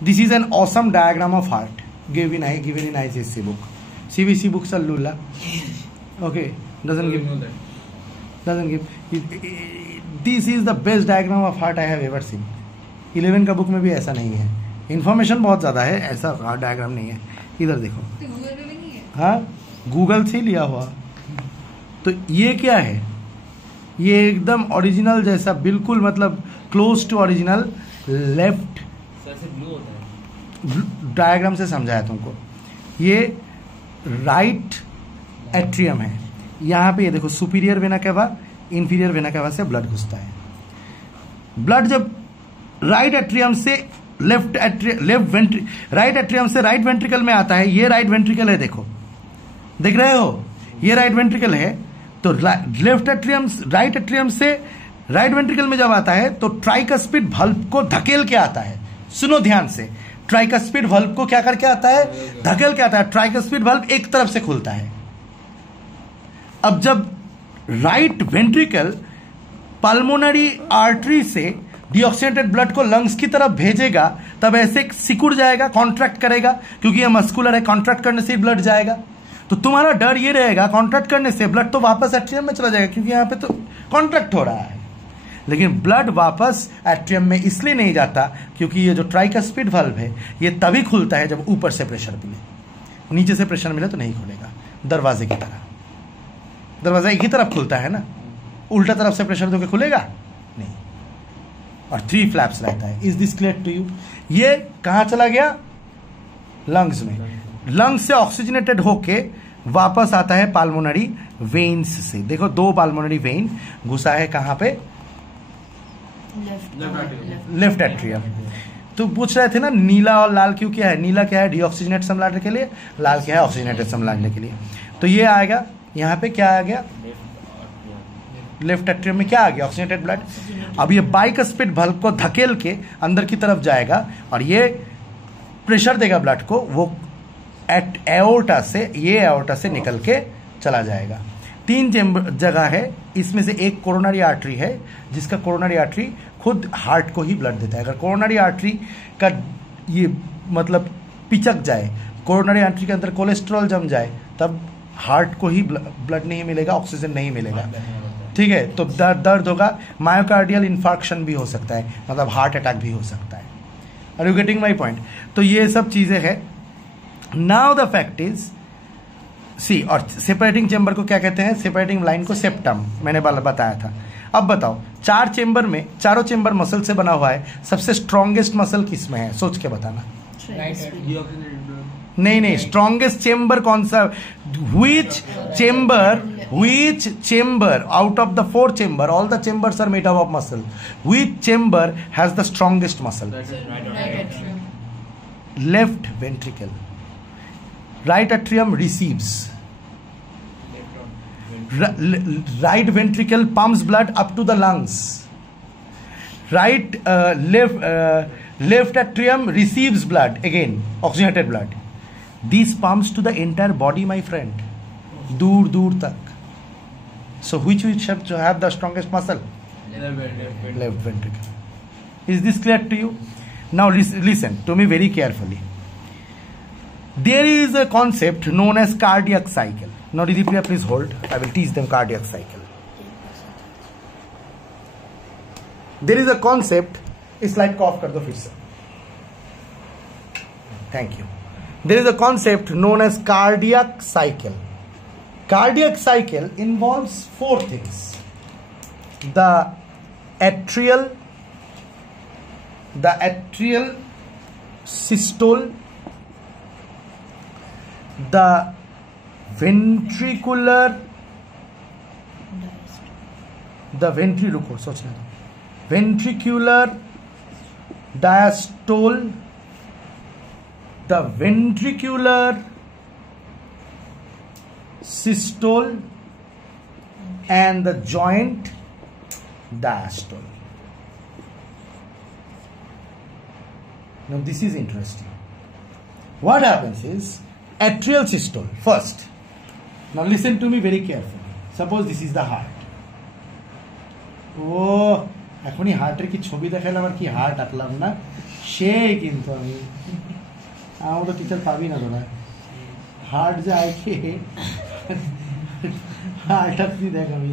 This is an awesome diagram of heart given in ICSE book. CBC books are lulla. Okay, doesn't give. This is the best diagram of heart I have ever seen. 11 का book में भी ऐसा नहीं है. Information बहुत ज़्यादा है, ऐसा हार्ट डायग्राम नहीं है. इधर देखो. गूगल पे भी नहीं है. हाँ, गूगल से लिया हुआ. तो ये क्या है? ये एकदम ओरिजिनल जैसा, बिल्कुल मतलब close to original. Left diagram से समझाया तुमको. ये राइट एट्रियम है. यहाँ पे ये देखो, superior vena cava, inferior vena cava से ब्लड घुसता है. ब्लड जब राइट एट्रियम से राइट एट्रियम से राइट वेंट्रिकल में आता है. ये राइट वेंट्रिकल है, देखो, देख रहे हो, ये राइट वेंट्रिकल है. तो लेफ्ट एट्रियम, राइट एट्रियम से राइट वेंट्रिकल में जब आता है तो ट्राइकस्पिड वल्व को धकेल के आता है. सुनो ध्यान से, ट्राइकस्पिड वल्व को क्या करके आता है? धकेल के आता है. ट्राइकस्पिड वल्व एक तरफ से खुलता है. अब जब राइट वेंट्रिकल पल्मोनरी आर्टरी से डीऑक्सीजनेटेड ब्लड को लंग्स की तरफ भेजेगा, तब ऐसे सिकुड़ जाएगा, कॉन्ट्रैक्ट करेगा, क्योंकि ये मस्कुलर है. कॉन्ट्रैक्ट करने से ब्लड जाएगा. तो तुम्हारा डर ये रहेगा, कॉन्ट्रैक्ट करने से ब्लड तो वापस एट्रियम में चला जाएगा, क्योंकि यहां पे तो कॉन्ट्रैक्ट हो रहा है. लेकिन ब्लड वापस एट्रियम में इसलिए नहीं जाता क्योंकि ये जो ट्राइकस्पिड वल्व है ये तभी खुलता है जब ऊपर से प्रेशर मिले. नीचे से प्रेशर मिले तो नहीं खुलेगा. दरवाजे की तरह, दरवाजा एक ही तरफ खुलता है ना, उल्टा तरफ से प्रेशर दोगे खुलेगा नहीं. और 3 फ्लैप्स रहता है. Is this clear to you? ये कहां चला गया? लंग्स में. लंग्स से ऑक्सीजनेटेड होके वापस आता है पाल्मोनरी वेन्स से. देखो, 2 पाल्मोनरी वेन घुसा है कहां पे? Left atrium. तो पूछ रहे थे ना नीला और लाल क्यों क्या है? नीला क्या है? डीऑक्सीजनेट समलाने के लिए. लाल क्या है? ऑक्सीजनेटेड समलाने के लिए. तो ये आएगा यहां पे, क्या आ गया? लेफ्ट एट्रियम में क्या आ गया? Oxygenated blood. अब ये बाइकस्पिड वल्व को धकेल के अंदर की तरफ जाएगा और ये प्रेशर देगा ब्लड को. वो एओर्टा से, ये एओर्टा से निकल के चला जाएगा. 3 चेंबर जगह है, इसमें से एक कोरोनरी आर्टरी है, जिसका कोरोनरी आर्टरी खुद हार्ट को ही ब्लड देता है. अगर कोरोनरी आर्टरी का ये मतलब पिचक जाए, कोरोनरी आर्टरी के अंदर कोलेस्ट्रॉल जम जाए, तब हार्ट को ही ब्लड नहीं मिलेगा, ऑक्सीजन नहीं मिलेगा. ठीक है, तो दर्द होगा. मायोकार्डियल इन्फार्क्शन भी हो सकता है, मतलब हार्ट अटैक भी हो सकता है. Are you getting my point? तो ये सब चीजें हैं. Now the fact is, see, और सेपरेटिंग चेंबर को क्या कहते हैं? सेपरेटिंग लाइन को सेप्टम, मैंने बताया था. अब बताओ, 4 चेंबर में, चारों चेंबर मसल से बना हुआ है. सबसे स्ट्रॉन्गेस्ट मसल किस में है? सोच के बताना. नहीं, स्ट्रॉन्गेस्ट चेंबर कौन सा? which chamber out of the 4 chamber, all the chambers are made up of muscle, which chamber has the strongest muscle? Left ventricle. Right atrium receives. Right ventricle pumps blood up to the lungs. Left atrium receives blood, again oxygenated blood. These pumps to the entire body, my friend, दूर दूर तक. So which have the strongest muscle? Left ventricle. Is this clear to you? Now listen to me very carefully. There is a concept known as cardiac cycle. Now Ridipriya, please hold. I will teach them cardiac cycle. There is a concept. Slide को off कर दो फिर से. Thank you. There is a concept known as cardiac cycle. Cardiac cycle involves 4 things. The atrial systole, the ventricular diastole, the ventricular systole, and the joint diastole. Now this is interesting. What happens is atrial systole first. Now listen to me very carefully. Suppose this is the heart. Oh, এখনই হার্টের কি ছবি দেখালাম আর কি heart আঁকলাম না, সেই কিন্তু আমি আমার তো টিচার পাবি না তোরা হার্ট যায় খেয়ে হার্ট আপনি দেখ আমি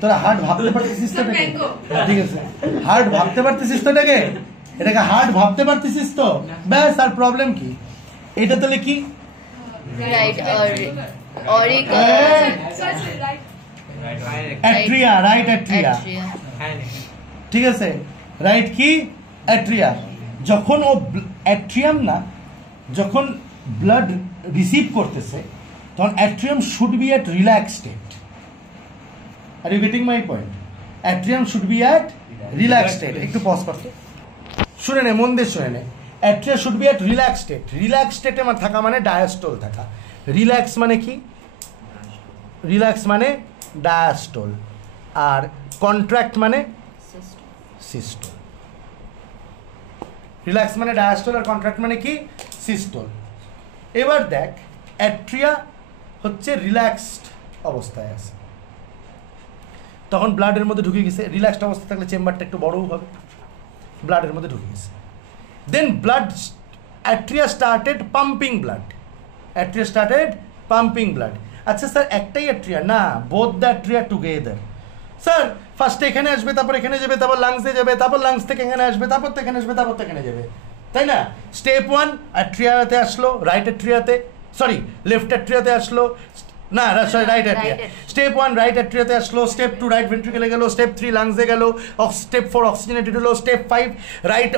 তোরা হার্ট ভাবতে পারতেছিস তো ঠিক আছে হার্ট ভাবতে পারতেছিস তো এটাকে হার্ট ভাবতে পারতেছিস তো ব্যাস আর প্রবলেম কি এটা তাহলে কি right Arik atria right atria ঠিক আছে রাইট কি অ্যাট্রিয়া যখন ও অ্যাট্রিয়াম না যখন ব্লাড রিসিভ করতেছে তখন atrium should be at relax state are you getting my point atrium should be at relax state একটু পজ করতে শুনে নে মন দিয়ে শুনে নে atria should be at relax state relax স্টেটে থাকা মানে ডায়াস্টোল থাকা রিল্যাক্স মানে কি রিল্যাক্স মানে ডায়াস্টোল আর কন্ট্রাক্ট মানে সিস্টোল রিল্যাক্স মানে ডায়াস্টোল আর কন্ট্রাক্ট মানে কি সিস্টোল এবার দেখ অ্যাট্রিয়া হচ্ছে রিল্যাক্সড অবস্থায় আছে তখন ব্লাডের মধ্যে ঢুকে গেছে রিল্যাক্সড অবস্থা থাকলে চেম্বারটা একটু বড়ও হবে ব্লাডের মধ্যে ঢুকে গেছে then blood atria started pumping blood atria started pumping blood আচ্ছা স্যার একটাই অ্যাট্রিয়া না both the atria together sir ফার্স্টে এখানে আসবে তারপর এখানে যাবে তারপর লাংসে যাবে তারপর লাংস থেকে এখানে আসবে তারপর তো এখানে আসবে তারপর তো এখানে যাবে তাই না স্টেপ 1 অ্যাট্রিয়াতে আসলো রাইট অ্যাট্রিয়াতে সরি লেফট অ্যাট্রিয়াতে আসলো না sorry right atria step 1 right অ্যাট্রিয়াতে আসলো স্টেপ 2 রাইট ভেন্ট্রিকলে গেল স্টেপ 3 লাংসে গেল স্টেপ 4 অক্সিজেনেটেড হলো স্টেপ 5 রাইট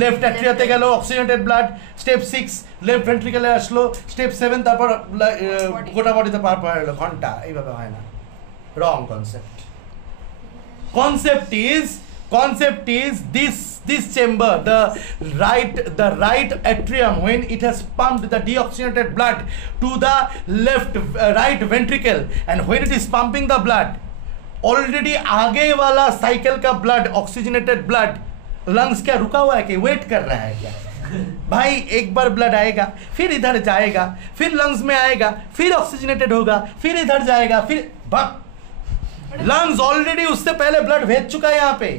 লেফট অ্যাট্রিয়াতে গেল অক্সিজেনেটেড ব্লাড স্টেপ 6 লেফট ভেন্ট্রিকলে আসলো স্টেপ 7 তারপর গোটা বডিতে পার হয়ে গেল ঘন্টা এইভাবে হয় না wrong concept concept is this chamber the right atrium when it has pumped the deoxygenated blood to the left right ventricle and when it is pumping the blood already आगे वाला साइकिल का ब्लड ऑक्सीजनेटेड ब्लड लंग्स क्या रुका हुआ है कि wait कर रहा है क्या भाई एक बार ब्लड आएगा फिर इधर जाएगा फिर लंग्स में आएगा फिर ऑक्सीजनेटेड होगा फिर इधर जाएगा फिर लंग्स ऑलरेडी उससे पहले ब्लड भेज चुका है यहाँ पे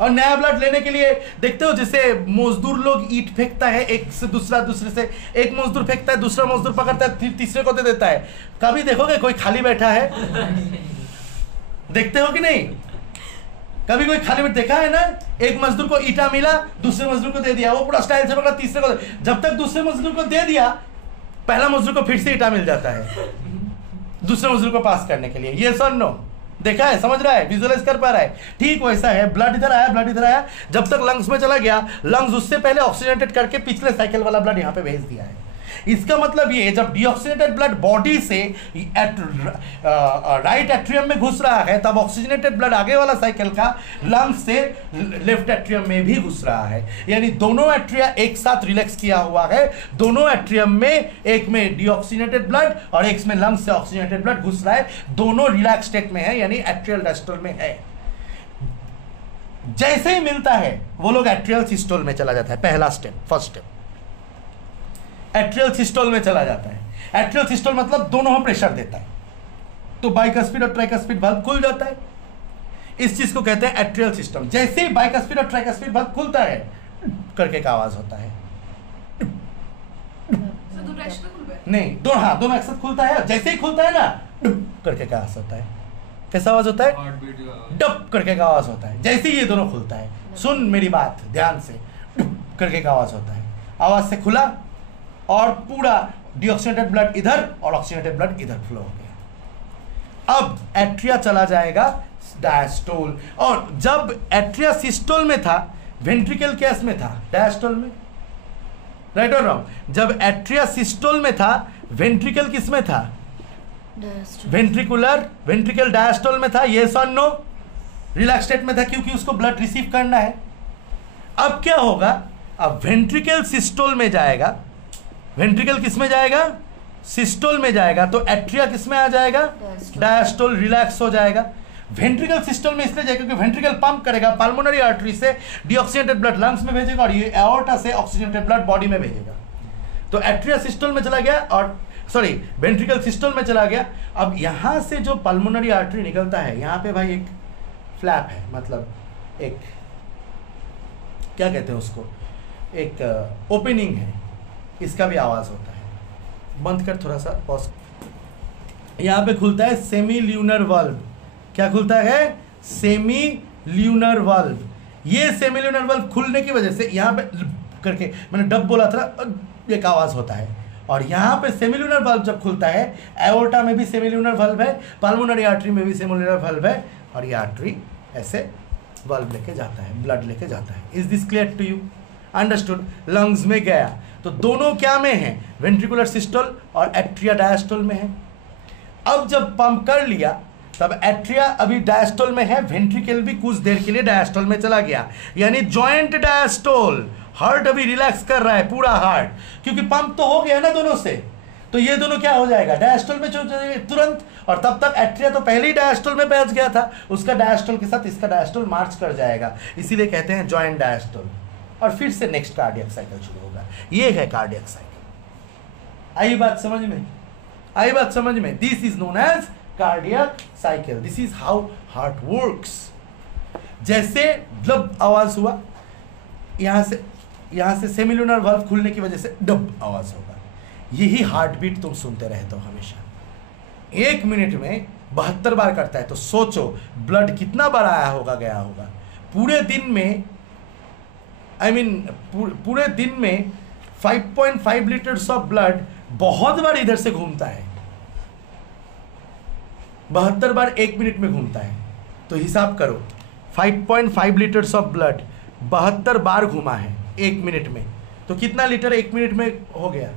और नया ब्लड लेने के लिए देखते हो जैसे मजदूर लोग ईंट फेंकता है एक से दूसरे से एक मजदूर फेंकता है दूसरा मजदूर पकड़ता है फिर तीसरे को दे देता है कभी देखोगे कोई खाली बैठा है देखते हो कि नहीं कभी कोई खाली बैठ देखा है ना एक मजदूर को ईटा मिला दूसरे मजदूर को दे दिया वो पूरा स्टाइल से पकड़ा तीसरे को जब तक दूसरे मजदूर को दे दिया पहला मजदूर को फिर से ईटा मिल जाता है दूसरे मजदूर को पास करने के लिए ये सर नो देखा है समझ रहा है विजुअलाइज कर पा रहा है ठीक वैसा है ब्लड इधर आया जब तक लंग्स में चला गया लंग्स उससे पहले ऑक्सीजनेटेड करके पिछले साइकिल वाला ब्लड यहाँ पे भेज दिया है इसका मतलब ये जब डीऑक्सीजनेटेड ब्लड बॉडी से राइट एट्रियम में घुस रहा है तब ऑक्सीजनेटेड ब्लड आगे वाला साइकिल का लंग्स से लेफ्ट एट्रियम में भी घुस रहा है यानी दोनों एट्रिया एक साथ रिलैक्स किया हुआ है दोनों एट्रियम में एक में डीऑक्सीजनेटेड ब्लड और एक में लंग्स से ऑक्सीजनेटेड ब्लड घुस रहा है दोनों रिलैक्स स्टेट में है यानी एट्रियल डायस्टोल में है जैसे ही मिलता है वो लोग एट्रियल सिस्टोल में चला जाता है पहला step first step atrial systole में चला जाता है एट्रियल सिस्टोल मतलब दोनों में प्रेशर देता है तो बाइकस्पिड और ट्राइकस्पिड वाल्व खुल जाता है इस चीज को कहते हैं एट्रियल सिस्टम जैसे ही बाइकस्पिड और ट्राइकस्पिड वाल्व खुलता है करके का आवाज होता है नहीं दोनों एक साथ खुलता है जैसे ही खुलता है ना करके का आवाज होता है कैसा आवाज होता है डप करके का आवाज होता है जैसे ही ये दोनों खुलता है सुन मेरी बात ध्यान से करके का आवाज होता है आवाज से खुला और पूरा डीऑक्सीजनेटेड ब्लड इधर और ऑक्सीजनेटेड ब्लड इधर फ्लो हो गया अब एट्रिया चला जाएगा डायस्टोल और जब एट्रिया सिस्टोल में था वेंट्रिकल केस में था डायस्टोल में राइट और रॉन्ग जब एट्रिया सिस्टोल में था वेंट्रिकल किस में था वेंट्रिकल डायस्टोल में था ये सन नो रिलैक्स स्टेट में था क्योंकि उसको ब्लड रिसीव करना है अब क्या होगा अब वेंट्रिकल सिस्टोल में जाएगा वेंट्रिकल किस में जाएगा सिस्टोल में जाएगा तो एट्रिया किस में आ जाएगा डायस्टोल रिलैक्स हो जाएगा वेंट्रिकल सिस्टोल में इसलिए जाएगा क्योंकि वेंट्रिकल पंप करेगा पल्मोनरी आर्टरी से डीऑक्सीजनेटेड ब्लड लंग्स में भेजेगा और ये एओर्टा से ऑक्सीजनेटेड ब्लड बॉडी में भेजेगा तो एट्रिया सिस्टोल में चला गया और सॉरी वेंट्रिकल सिस्टोल में चला गया। अब यहां से जो पल्मोनरी आर्टरी निकलता है, यहां पे भाई एक फ्लैप है, मतलब एक क्या कहते हैं उसको, एक ओपनिंग है, इसका भी आवाज होता है। बंद कर थोड़ा सा, पॉज। यहां पे खुलता है सेमी ल्यूनर वाल्व। क्या खुलता है? Semi lunar valve. ये सेमी ल्यूनर वाल्व खुलने की वजह से यहां पे करके मैंने डब बोला था, एक आवाज होता है। और यहां पे सेमी ल्यूनर वाल्व जब खुलता है, एओर्टा में भी सेमी ल्यूनर वाल्व है, पल्मोनरी आर्टरी में भी सेमी ल्यूनर वाल्व है, और ये आर्टरी ऐसे वाल्व लेके जाता है, ब्लड लेके जाता है। Is this clear to you? Understood. Lungs में गया तो दोनों क्या में है? वेंट्रिकुलर सिस्टोल और एट्रिया डायस्टोल में है। अब जब पंप कर लिया तब एट्रिया अभी डायस्टोल में है, वेंट्रिकल भी कुछ देर के लिए डायस्टोल में चला गया, यानी जॉइंट डायस्टोल। हार्ट अभी रिलैक्स कर रहा है पूरा हार्ट, क्योंकि पंप तो हो गया ना दोनों से, तो ये दोनों क्या हो जाएगा? डायस्टोल में तुरंत। और तब तक एट्रिया तो पहले ही डायस्टोल में पहुंच गया था, उसका डायस्टोल के साथ इसका डायस्टोल मार्च कर जाएगा, इसीलिए कहते हैं जॉइंट डायस्टोल। और फिर से नेक्स्ट कार्डियक साइकिल शुरू होगा। ये है कार्डियक साइकिल। आई बात समझ में? आई बात समझ में? This is known as cardiac cycle. This is how heart works. जैसे जब आवाज हुआ, यहां से सेमिलुनर वाल्व खुलने की वजह से डब आवाज होगा। यही हार्ट बीट तुम सुनते रहते हो हमेशा। 1 मिनट में 72 बार करता है, तो सोचो ब्लड कितना बार आया होगा, गया होगा। पूरे दिन में पूरे दिन में 5.5 लीटर्स ऑफ ब्लड बहुत बार इधर से घूमता है। 72 बार 1 मिनट में घूमता है, तो हिसाब करो 5.5 लीटर्स ऑफ ब्लड 72 बार घूमा है 1 मिनट में, तो कितना लीटर 1 मिनट में हो गया?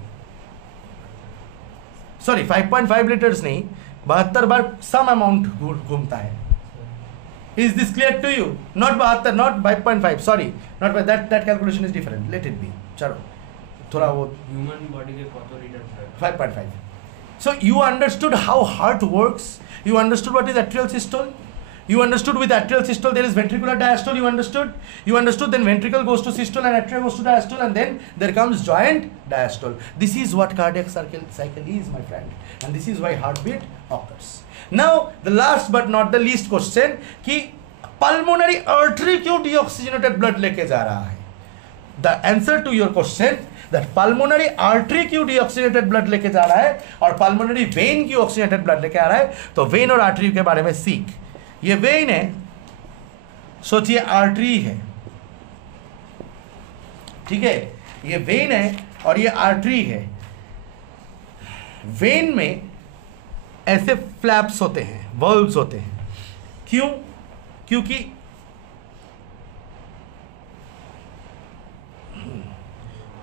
सॉरी 5.5 लीटर्स नहीं, 72 बार सम अमाउंट घूमता है। Is this clear to you? Not 72, not 5.5, sorry, not that calculation is different, let it be. चलो थोड़ा वो ह्यूमन बॉडी के कत litre? 5.5. So you understood how heart works. You understood what is atrial systole. You understood with atrial systole there is ventricular diastole. You understood. You understood. Then ventricle goes to systole and atria goes to diastole, and then there comes joint diastole. This is what cardiac cycle is, my friend, and this is why heartbeat occurs. Now the last but not the least question कि pulmonary artery क्यों deoxygenated blood लेके जा रहा है? The answer to your question that pulmonary artery क्यों deoxygenated blood लेके जा रहा है और pulmonary vein क्यों oxygenated blood लेके आ रहा है, तो vein और artery के बारे में सीख। ये vein है, सोचिए artery है, ठीक है, ये vein है और ये artery है। vein में ऐसे फ्लैप्स होते हैं, valves होते हैं। क्यों? क्योंकि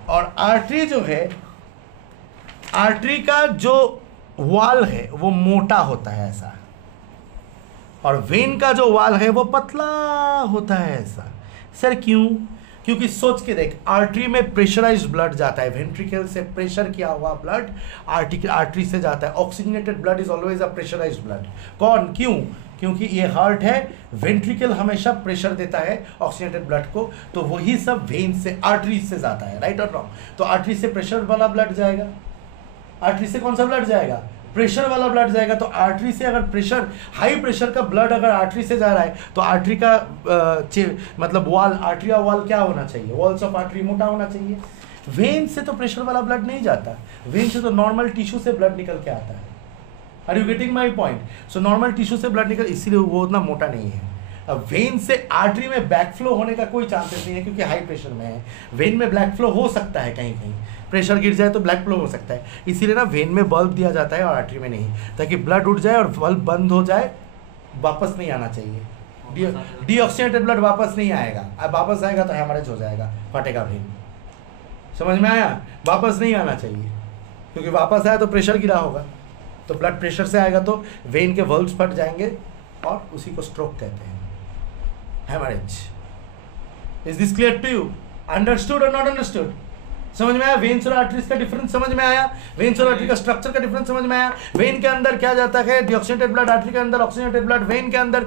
और आर्टरी जो है, आर्टरी का जो वाल है वो मोटा होता है ऐसा, और वेन का जो वाल है वो पतला होता है ऐसा। सर क्यों? क्योंकि सोच के देख, आर्टरी में प्रेशराइज्ड ब्लड जाता है, वेंट्रिकल से प्रेशर किया हुआ ब्लड आर्टरी से जाता है। Oxygenated blood is always a pressurised blood. कौन? क्यों? क्योंकि ये हार्ट है, वेंट्रिकल हमेशा प्रेशर देता है ऑक्सीजनेटेड ब्लड को, तो वही सब वेन से, आर्टरी से जाता है, राइट और रॉन्ग? तो आर्टरी से प्रेशर वाला ब्लड जाएगा, आर्टरी से कौन सा ब्लड जाएगा? प्रेशर वाला ब्लड जाएगा। तो आर्टरी से अगर प्रेशर, हाई प्रेशर का ब्लड अगर आर्टरी से जा रहा है, तो आर्टरी का मतलब वॉल, आर्टरिया वॉल क्या होना चाहिए? वॉल्स ऑफ आर्टरी मोटा होना चाहिए। वेन से तो प्रेशर वाला ब्लड नहीं जाता, वेन से तो नॉर्मल टिश्यू से ब्लड निकल के आता है। Are you getting my point? So normal tissue से ब्लड निकल, इसीलिए वो उतना मोटा नहीं है। अब वेन से आर्टरी में बैकफ्लो होने का कोई चांसेस नहीं है, क्योंकि हाई प्रेशर में है। वेन में ब्लैक फ्लो हो सकता है, कहीं कहीं प्रेशर गिर जाए तो ब्लैक फ्लो हो सकता है, इसीलिए ना वेन में बल्ब दिया जाता है और आर्टरी में नहीं, ताकि ब्लड उठ जाए और बल्ब बंद हो जाए, वापस नहीं आना चाहिए। डीऑक्सीजनेटेड ब्लड वापस नहीं आएगा, अब वापस आएगा तो हेमरेज हो जाएगा, फटेगा वेन। समझ में आया? वापस नहीं आना चाहिए, क्योंकि वापस आया तो प्रेशर गिरा होगा, तो ब्लड प्रेशर से आएगा तो वेन के वल्व्स फट जाएंगे और उसी को स्ट्रोक कहते हैं, haemorrhage. Is this clear to you? Understood और नॉट अंडरस्टूड? समझ में आया? वेन्स और आर्टरीज का डिफरेंस समझ में आया? वेन्स और आर्टरी का स्ट्रक्चर का डिफरेंस समझ में आया? वेन के अंदर क्या जाता है? डीऑक्सीजनेटेड ब्लड, आर्टरी के अंदर ऑक्सीजनेटेड ब्लड। वेन के अंदर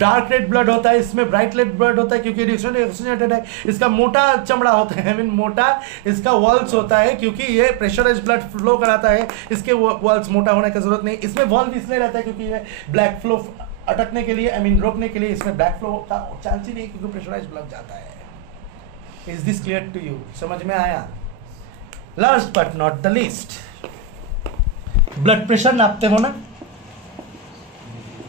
डार्क रेड ब्लड होता है, इसमें ब्राइट रेड ब्लड होता है क्योंकि डीऑक्सीजनेटेड है। इसका मोटा चमड़ा होता है, आई मीन मोटा इसका वॉल्स होता है क्योंकि ये प्रेशराइज ब्लड फ्लो कराता है। इसके वॉल्स मोटा होने की जरूरत नहीं। इसमें वॉल्व इसलिए रहता है क्योंकि ये ब्लैक फ्लो अटकने के लिए, आई मीन रोकने के लिए इसमें ब्लैक फ्लो का चांस ही नहीं क्योंकि प्रेशराइज ब्लड जाता है। Is this clear to you? समझ में आया? Last but not the least, blood pressure नापते हो ना?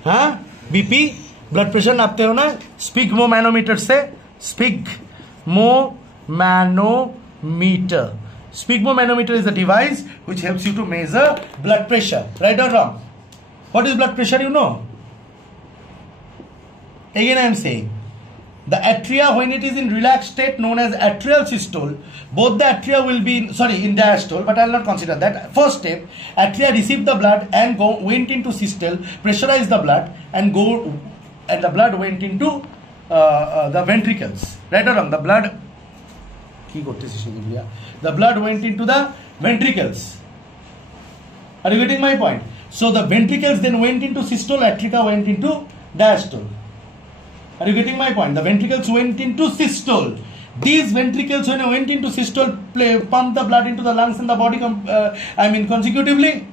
हाँ, बीपी ब्लड प्रेशर नापते हो ना स्पिग्मोमैनोमीटर से? स्पिग्मोमैनोमीटर, स्पिग्मोमैनोमीटर is a device which helps you to measure blood pressure, right or wrong? What is blood pressure, you know? Again I am saying, the atria when it is in relaxed state known as atrial systole, both the atria will be in diastole, but I will not consider that. First step, atria received the blood and went into systole, pressurized the blood and the blood went into the ventricles, right or wrong? The blood went into the ventricles. Are you getting my point? So the ventricles then went into systole, atria went into diastole. Are you getting my point? The ventricles went into systole. These ventricles, when they went into systole, pump the blood into the lungs and the body, consecutively.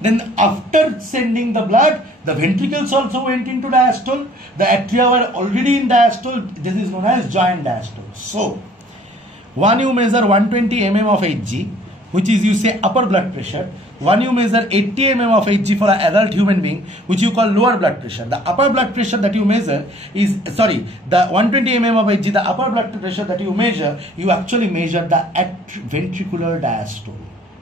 Then after sending the blood, the ventricles also went into diastole. The atria were already in diastole. This is known as joint diastole. So, one you measure 120 mm of Hg, which is you say upper blood pressure. One you measure 80 mm of Hg for an adult human being, which you call lower blood pressure. The upper blood pressure that you measure is, the 120 mm of Hg, the upper blood pressure that you measure, you actually measure the ventricular diastole.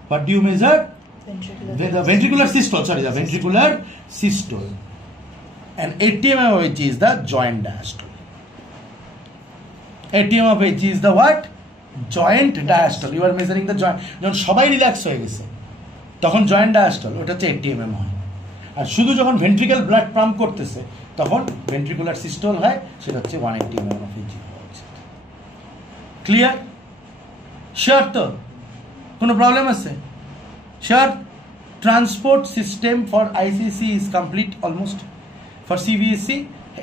What do you measure? The ventricular systole, the ventricular systole. And 80 mm of Hg is the joint diastole. 80 mm of Hg is the what? Joint diastole. You are measuring the joint. যখন সবাই relax হয়ে গেছে তখন joint diastole, ওটা হচ্ছে 80 mm হয়। আর শুধু যখন ভেন্ট্রিকেল ব্লাড পাম্প করতেছে তখন ভেন্ট্রিকুলার সিস্টল হয়, সেটা হচ্ছে 180 mm of Hg। Clear? Sure তো? কোনো প্রবলেম আছে? Sure? Transport system for ICC is complete almost. For CBSE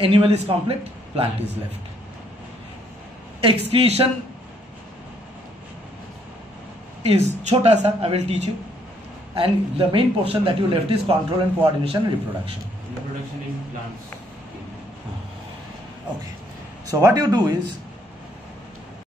animal is complete, plant is left. Excretion is छोटा सा, I will teach you, and the main portion that you left is control and coordination and reproduction. Reproduction in plants. Okay, so what you do is